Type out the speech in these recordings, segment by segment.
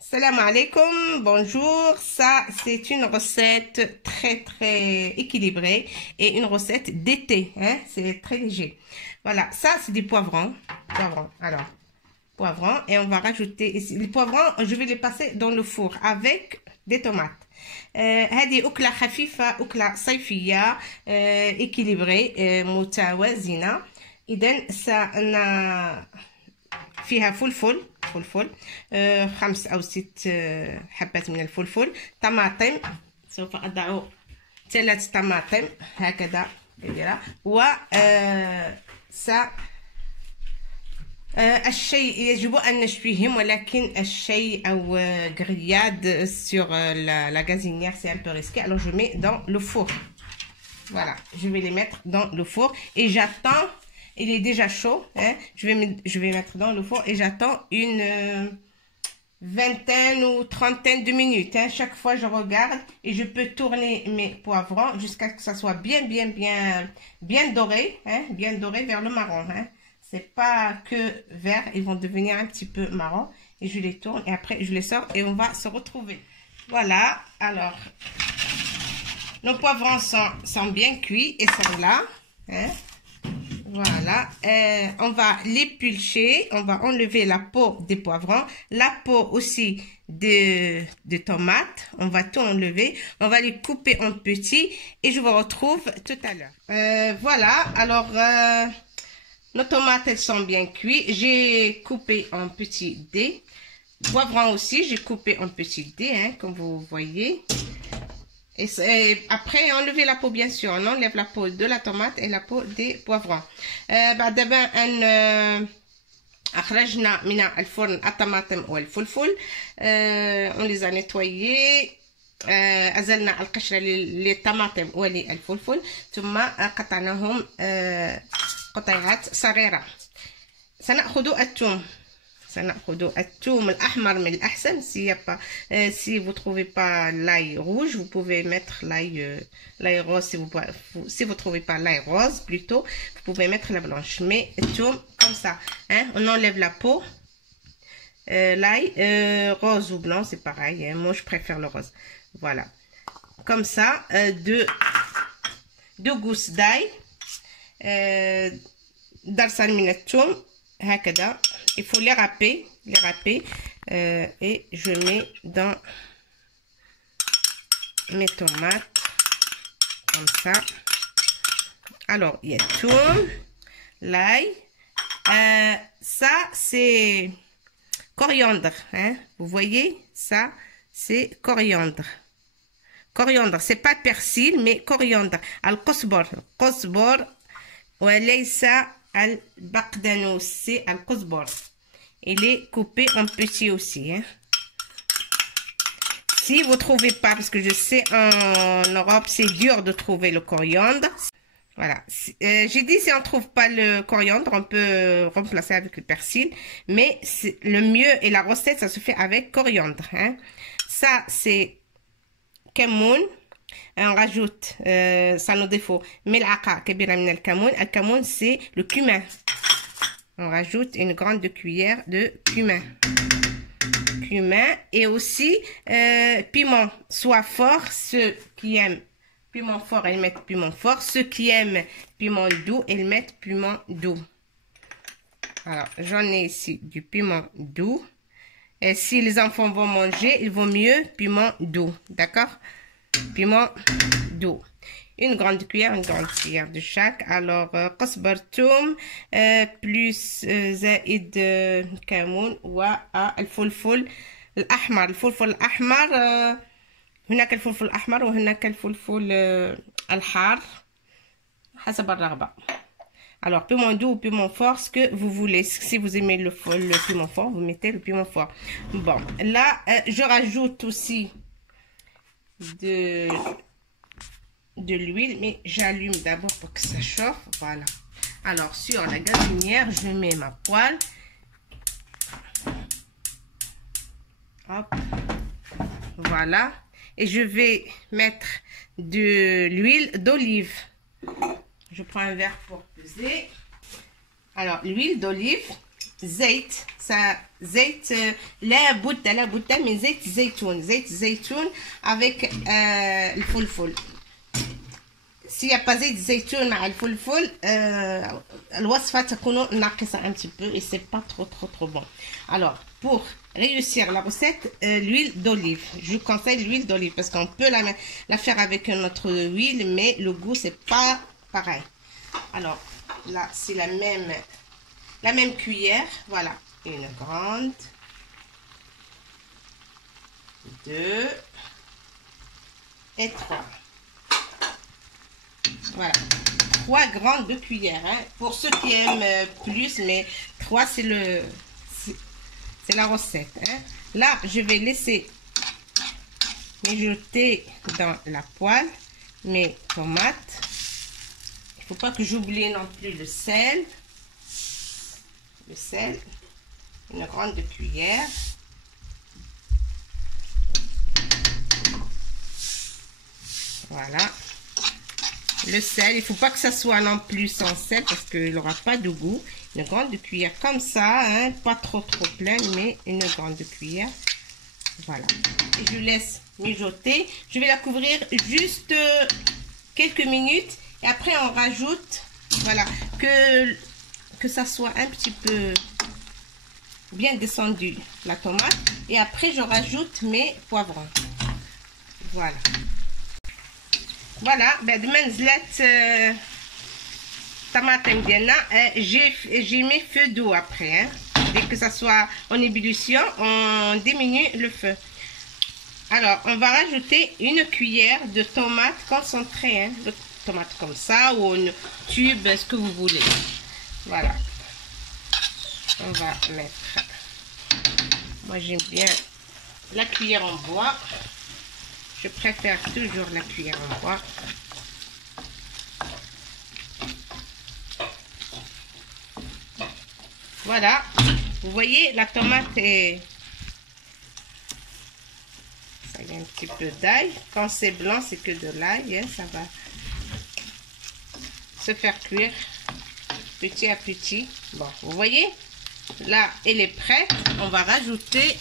Salam alaikum, bonjour. Ça, c'est une recette très équilibrée et une recette d'été. Hein? C'est très léger. Voilà, ça, c'est des poivrons. Alors, poivrons. Et on va rajouter ici. Les poivrons, je vais les passer dans le four avec des tomates. هذه أكلة خفيفة أكلة صيفية équilibrée متوازنة. إذن فيها فلفل 5 أو 6 حبات من الفلفل، طماطم، سوف أضع 3 طماطم هكذا كبيرة، و الشيء يجب أن نشويهم، ولكن الشيء أو grillade sur la gazinière c'est un peu risqué, alors je mets dans le four. Voilà, je vais les mettre dans le four et j'attends. Il est déjà chaud, hein. Je vais mettre dans le four et j'attends une vingtaine ou trentaine de minutes. Hein. Chaque fois, je regarde et je peux tourner mes poivrons jusqu'à ce que ça soit bien doré, hein, bien doré vers le marron. Hein. C'est pas que vert, ils vont devenir un petit peu marron. Et je les tourne et après je les sors et on va se retrouver. Voilà, alors nos poivrons sont bien cuits et sont là. Hein. Voilà, on va l'épulcher, on va enlever la peau des poivrons, la peau aussi de tomates, on va tout enlever, on va les couper en petits et je vous retrouve tout à l'heure. Voilà, alors nos tomates elles sont bien cuites, j'ai coupé en petits dés, poivrons aussi j'ai coupé en petits dés, hein, comme vous voyez. Et après, enlever la peau, bien sûr. On enlève la peau de la tomate et la peau des poivrons. بعد أن أخرجنا من الفرن الطماطم والفلفل. On les a nettoyés. أزلنا القشرة للطماطم وللفلفل. ثم قطعناهم قطعات صغيرة. سنأخذ الثوم. الأحمر من الأحسن. Si vous trouvez pas l'ail rouge, vous pouvez mettre l'ail rose. Si vous trouvez pas l'ail rose, plutôt, vous pouvez mettre la blanche. Mais tout comme ça, hein, on enlève la peau. L'ail rose ou blanc, c'est pareil. Hein, moi, je préfère le rose. Voilà, comme ça, deux gousses d'ail. درسان من الثوم هكذا. Il faut les râper, et je mets dans mes tomates comme ça. Alors il y a tout, l'ail, ça c'est coriandre, hein? Vous voyez, ça c'est coriandre. C'est pas persil mais coriandre. القزبر وليس البقدونس, c'est القزبر. Il est coupé en petits aussi. Hein. Si vous ne trouvez pas, parce que je sais en Europe, c'est dur de trouver le coriandre. Voilà. J'ai dit, si on ne trouve pas le coriandre, on peut remplacer avec le persil. Mais le mieux et la recette, ça se fait avec coriandre. Hein. Ça, c'est كمون. On rajoute, ça nous défaut, ملعقة كبيرة من الكمون. الكمون, c'est le cumin. On rajoute une grande cuillère de cumin. Et aussi piment, soit fort. Ceux qui aiment piment fort, ils mettent piment fort. Ceux qui aiment piment doux, ils mettent piment doux. Alors, j'en ai ici du piment doux. Et si les enfants vont manger, il vaut mieux piment doux. D'accord? Piment doux. Une grande cuillère de chaque. Alors قزبر ثوم plus زائد كمون والفلفل الأحمر. هناك الفلفل الأحمر وهناك الفلفل الحار حسب الرغبة. Alors piment doux ou piment fort, ce que vous voulez. Si vous aimez le piment fort, vous mettez le piment fort. Bon, là je rajoute aussi de l'huile, mais j'allume d'abord pour que ça chauffe. Voilà, alors sur la gazinière je mets ma poêle. Hop, voilà, et je vais mettre de l'huile d'olive. Je prends un verre pour peser. Alors l'huile d'olive, زيت زيت لابد من زيت زيتون avec الفلفل. s'il n'y a pas زيت زيتون مع الفلفل الوصفة تكون ناقصة un petit peu et c'est pas trop bon. Alors pour réussir la recette, l'huile d'olive, je vous conseille l'huile d'olive parce qu'on peut la faire avec notre huile, mais le goût c'est pas pareil. Alors là c'est la même cuillère, voilà, une grande, 2 et 3. Voilà, 3 grandes cuillères, hein. Pour ceux qui aiment plus, mais 3 c'est la recette, hein. Là je vais laisser mijoter dans la poêle mes tomates. Il faut pas que j'oublie non plus le sel, une grande cuillère. Voilà, le sel, il faut pas que ça soit non plus sans sel parce qu'il n'aura pas de goût. Une grande cuillère comme ça, hein, pas trop pleine, mais une grande cuillère. Voilà, et je laisse mijoter. Je vais la couvrir juste quelques minutes et après on rajoute, voilà, que ça soit un petit peu bien descendu la tomate, et après je rajoute mes poivrons. Voilà بعد ما نزلت الطماطم ديالنا j'ai mis feu doux après, hein. Dès que ça soit en ébullition, on diminue le feu. Alors on va rajouter une cuillère de tomate concentrée, hein, de tomate comme ça ou une tube, ce que vous voulez. Voilà, on va mettre, moi j'aime bien la cuillère en bois, je préfère toujours la cuillère en bois. Voilà, vous voyez la tomate est, ça y a un petit peu d'ail, quand c'est blanc c'est que de l'ail, hein, ça va se faire cuire petit à petit. Bon, vous voyez, là elle est prête. On va rajouter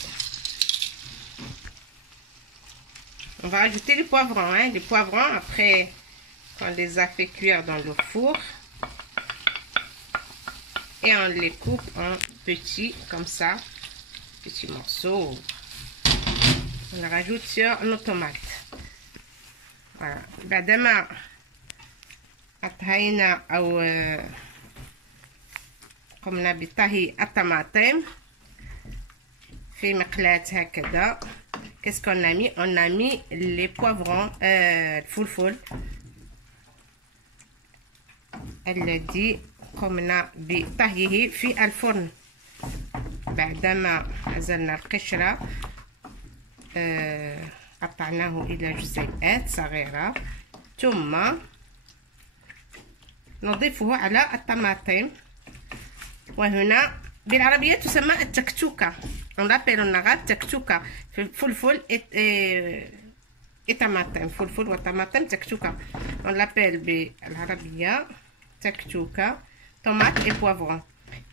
les poivrons, hein. Les poivrons, après on les a fait cuire dans le four et on les coupe en petits comme ça, petits morceaux. On les rajoute sur nos tomates. Voilà, بعدما قطعينا او قمنا بطهي الطماطم في مقلاة هكذا. Qu'est-ce qu'on a mis? On a mis les poivrons, الفلفل الذي قمنا بطهيه في الفرن. بعدما عزلنا القشرة قطعناه إلى جزيئات صغيرة، ثم نضيفه على الطماطم. وهنا بالعربية تسمى التكتوكة، on l'appelle en arabe تكتوكة، فلفل et طماطم، فلفل وطماطم تكتوكة. On l'appelle بالعربية تكتوكة، tomate et poivron.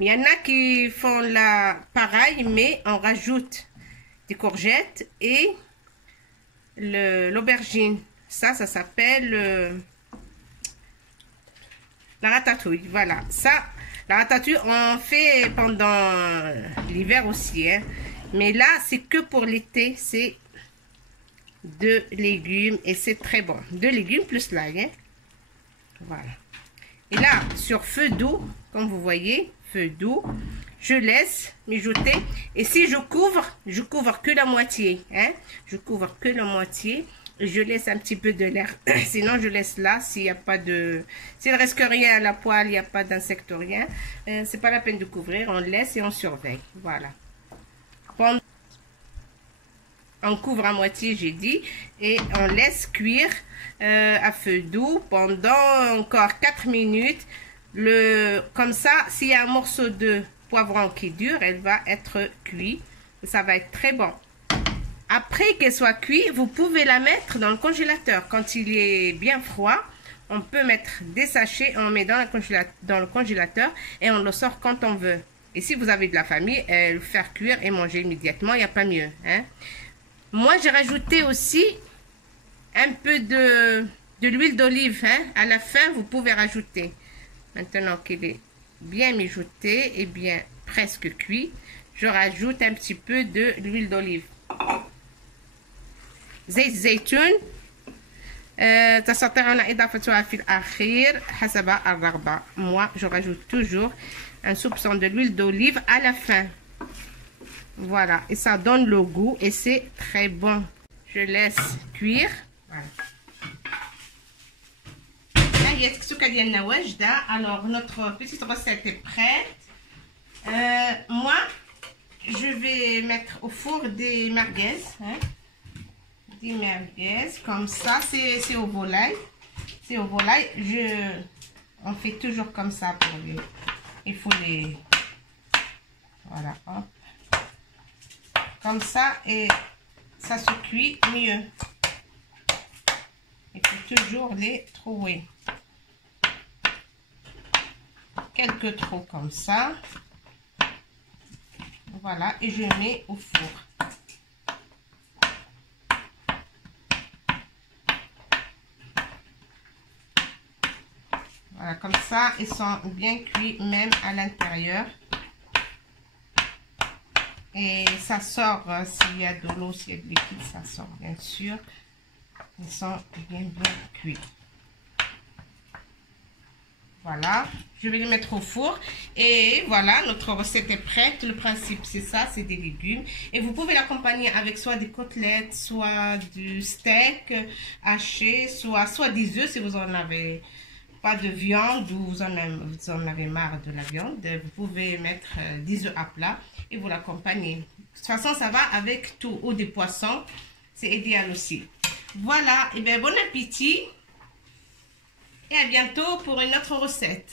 Il y en a qui font la pareil, mais on rajoute des courgettes et l'aubergine. Ça s'appelle la ratatouille. Voilà, ça, la ratatouille, on fait pendant l'hiver aussi, hein. Mais là, c'est que pour l'été, c'est 2 légumes et c'est très bon. 2 légumes plus l'ail, hein. Voilà. Et là, sur feu doux, comme vous voyez, feu doux, je laisse mijoter. Et si je couvre que la moitié, hein. Je couvre que la moitié. Je laisse un petit peu de l'air. Sinon, je laisse là. S'il n'y a pas de... S'il ne reste que rien à la poêle, il n'y a pas d'insectes, rien. C'est pas la peine de couvrir. On laisse et on surveille. Voilà. On couvre à moitié, j'ai dit. Et on laisse cuire à feu doux pendant encore 4 minutes. Comme ça, s'il y a un morceau de poivron qui dure, elle va être cuite. Ça va être très bon. Après qu'elle soit cuite, vous pouvez la mettre dans le congélateur. Quand il est bien froid, on peut mettre des sachets, on met dans le congélateur et on le sort quand on veut. Et si vous avez de la famille, le faire cuire et manger immédiatement, il n'y a pas mieux. Hein. Moi, j'ai rajouté aussi un peu de l'huile d'olive. Hein. À la fin, vous pouvez rajouter. Maintenant qu'il est bien mijoté et bien presque cuit, je rajoute un petit peu de l'huile d'olive. زيت زيتون تستطيعون إضافتها في الأخير حسب الرغبة. Moi, je rajoute toujours un soupçon de l'huile d'olive à la fin. Voilà, et ça donne le goût et c'est très bon. Je laisse cuire. Voilà. Alors, notre petite recette est prête. Moi, je vais mettre au four des merguez. Hein. Des merguez, comme ça. C'est au volaille. C'est au volaille. On fait toujours comme ça pour les... Il faut les... Voilà, hop. Comme ça, et ça se cuit mieux. Il faut toujours les trouer. Quelques trous comme ça. Voilà, et je mets au four. Voilà, comme ça, ils sont bien cuits même à l'intérieur. Et ça sort, s'il y a de l'eau, s'il y a de liquide, ça sort bien sûr. Ils sont bien cuits. Voilà, je vais les mettre au four. Et voilà, notre recette est prête. Le principe, c'est ça, c'est des légumes. Et vous pouvez l'accompagner avec soit des côtelettes, soit du steak haché, soit des œufs si vous en avez pas de viande ou vous en avez marre de la viande. Vous pouvez mettre des œufs à plat et vous l'accompagnez. De toute façon, ça va avec tout, ou des poissons. C'est idéal aussi. Voilà, et bien bon appétit. Et à bientôt pour une autre recette.